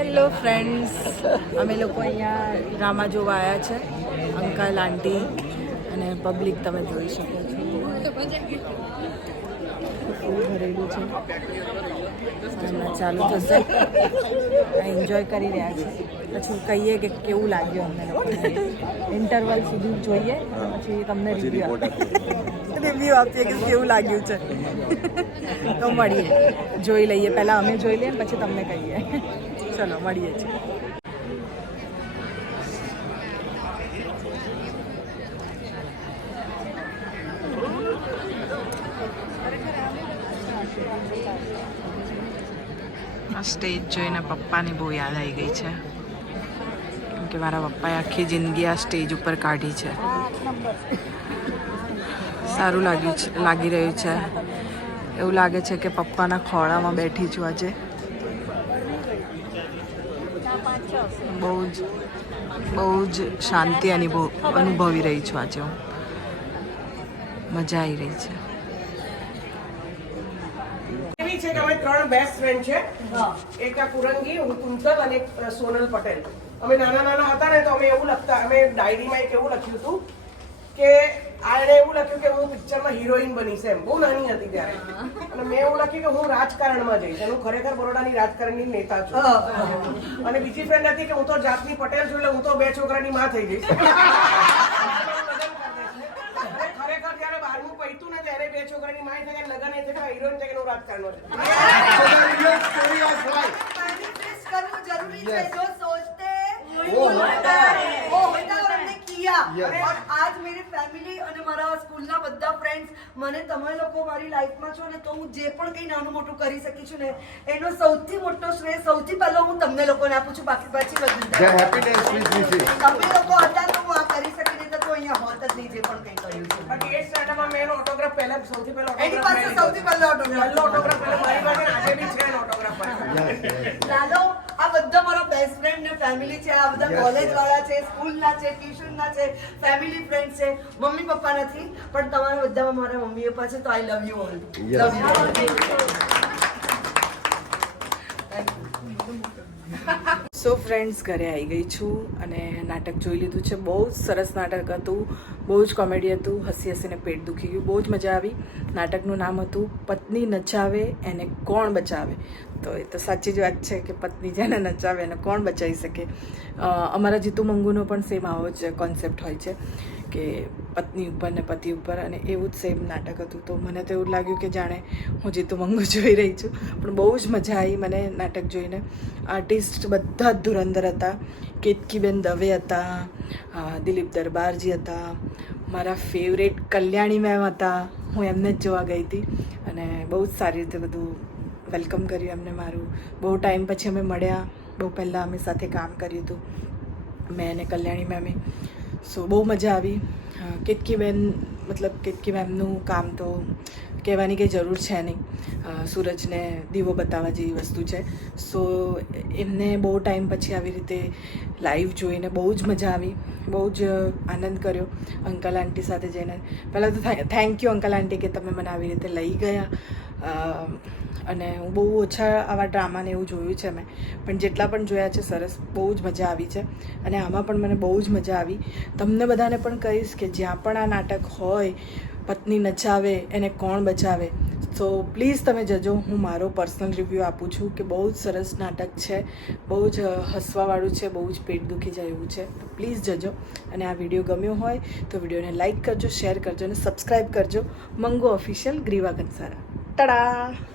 Hello friends, અમે લોકો અહીંયા ડ્રામા જોવા આવ્યા છે. અંકલ આંટી અને પબ્લિક તમે જોઈ શકો છો. ફૂલ ભરેલું છે. હમણાં ચાલુ થશે. એન્જોય કરી રહ્યા છે. પછી કહીએ કે કેવું લાગ્યું અમને લોકોને. ઇન્ટરવલ સુધી જોઈએ પછી તમને રિવ્યૂ આપીએ કે કેવું લાગ્યું છે. તો મળીએ, જોઈ લઈએ. પહેલાં અમે જોઈ લઈએ પછી તમને કહીએ. ચલો મળીએ છીએ. આ સ્ટેજ જોઈને પપ્પાની બહુ યાદ આવી ગઈ છે, કેમ કે મારા પપ્પાએ આખી જિંદગી આ સ્ટેજ ઉપર કાઢી છે. સારું લાગી રહ્યું છે. એવું લાગે છે કે પપ્પાના ખોળામાં બેઠી છું આજે. બહુ જ શાંતિ અનુભવી રહી છું આજે હું. મજા આવી રહી છે. છે કે અમે 3 બેસ્ટ ફ્રેન્ડ છે. એક આ કુરંગી, હું કુંતલ અને એક સોનલ પટેલ. અમે નાના હતા ને તો અમે એવું લખતા, અમે ડાયરીમાં એક એવું લખ્યું હતું કે આને એવું લખ્યું કે હું પિક્ચરમાં હિરોઈન બનીશ એમ. બહુ નાની હતી ત્યારે. અને મેં એવું લખ્યું કે હું રાજકારણમાં જઈશ. હું ખરેખર બરોડાની રાજકારણની નેતા છું. અને બીજી ફ્રેન્ડ હતી કે હું તો જાતની પટેલ છું એટલે હું તો 2 છોકરાની માં થઈ જઈશ. ખરેખર જયારે 12મું પૈતું ને ત્યારે 2 છોકરાની માં થઈ ગયા, લગન એ થયા, હિરોઈન થઈ ગયા, હું રાજકારણમાં છું. करना जरूरी है, जो सोचते वो होता है, वो होता और हमने किया. और आज मेरी फैमिली અને મારા સ્કૂલના બધા ફ્રેન્ડ્સ, મને તમે લોકો મારી લાઈફમાં છો ને, તો હું જે પણ કંઈ નાનું મોટું કરી શકી છું ને, એનો સૌથી મોટો શ્રેય સૌથી પહેલો હું તમને લોકોને આપું છું. બાકી પછી બધું તમે લોકો હતા તો હું આ કરી શકી નહીં, તો અહીંયા હોત જ નહીં જે પણ કંઈ કર્યું છે. બાકી એ સ્ટાર્ટઅપમાં મેં એનો ઓટોગ્રાફ પહેલા સૌથી પહેલો એની પાસે સૌથી પહેલો ઓટોગ્રાફ મારી પાસે આજે બી છે ઓટોગ્રાફ. ચાલો, આ બધા મારા બેસ્ટ ફ્રેન્ડ ને ફેમિલી છે. આ બધા કોલેજ વાળા છે, સ્કૂલના છે, ટ્યુશનના છે, ફેમિલી ફ્રેન્ડ છે. મમ્મી પપ્પા નથી, પણ તમારા બધામાં મારા મમ્મી પપ્પા છે. તો I love you all. Love you. So friends, ઘરે આવી ગઈ છું અને નાટક જોઈ લીધું છે. બહુ જ સરસ નાટક હતું. બહુ જ કોમેડી હતું. હસી હસીને પેટ દુખી ગયું. બહુ જ મજા આવી. નાટકનું નામ હતું પત્ની નચાવે એને કોણ બચાવે. તો એ તો સાચી જ વાત છે કે પત્ની જેને નચાવે એને કોણ બચાવી શકે. અમારા જીતુ મંગુનો પણ સેમ આવો જ કોન્સેપ્ટ હોય છે કે પત્ની ઉપર ને પતિ ઉપર, અને એવું જ સેમ નાટક હતું. તો મને તો એવું લાગ્યું કે જાણે હું જીતુ મંગુ જોઈ રહી છું. પણ બહુ જ મજા આવી મને નાટક જોઈને. આર્ટિસ્ટ બધા જ ધુરંધર હતા. કેતકીબેન દવે હતા, દિલીપ દરબારજી હતા, મારા ફેવરેટ કલ્યાણી મેમ હતા. હું એમને જ જોવા ગઈ હતી અને બહુ જ સારી રીતે બધું વેલકમ કર્યું એમને મારું. બહુ ટાઈમ પછી અમે મળ્યા. બહુ પહેલાં અમે સાથે કામ કર્યું હતું, મેં અને કલ્યાણી મેમે. સો બહુ મજા આવી. કેતકીબેન કેતકી મેમનું કામ તો કહેવાની કંઈ જરૂર છે નહીં. સૂરજને દીવો બતાવવા જેવી વસ્તુ છે. સો એમને બહુ ટાઈમ પછી આવી રીતે લાઈવ જોઈને બહુ જ મજા આવી. બહુ જ આનંદ કર્યો અંકલ આંટી સાથે જઈને. પહેલાં તો થેન્ક યુ અંકલ આંટી કે તમે મને આવી રીતે લઈ ગયા. અને હું બહુ ઓછા આવા ડ્રામાને એવું જોયું છે મેં, પણ જેટલા પણ જોયા છે સરસ, બહુ જ મજા આવી છે. અને આમાં પણ મને બહુ જ મજા આવી. તમને બધાને પણ કહીશ કે જ્યાં પણ આ નાટક હોય, પત્ની નચાવે એને કોણ બચાવે, તો પ્લીઝ તમે જજો. હું મારો પર્સનલ રિવ્યૂ આપું છું કે બહુ જ સરસ નાટક છે. બહુ જ હસવાવાળું છે. બહુ જ પેટ દુખી જાય એવું છે. તો પ્લીઝ જજો. અને આ વિડીયો ગમ્યો હોય તો વિડીયોને લાઇક કરજો, શેર કરજો અને સબસ્ક્રાઈબ કરજો. મંગુ ઓફિશિયલ ગ્રીવા કંસારા. ટડા.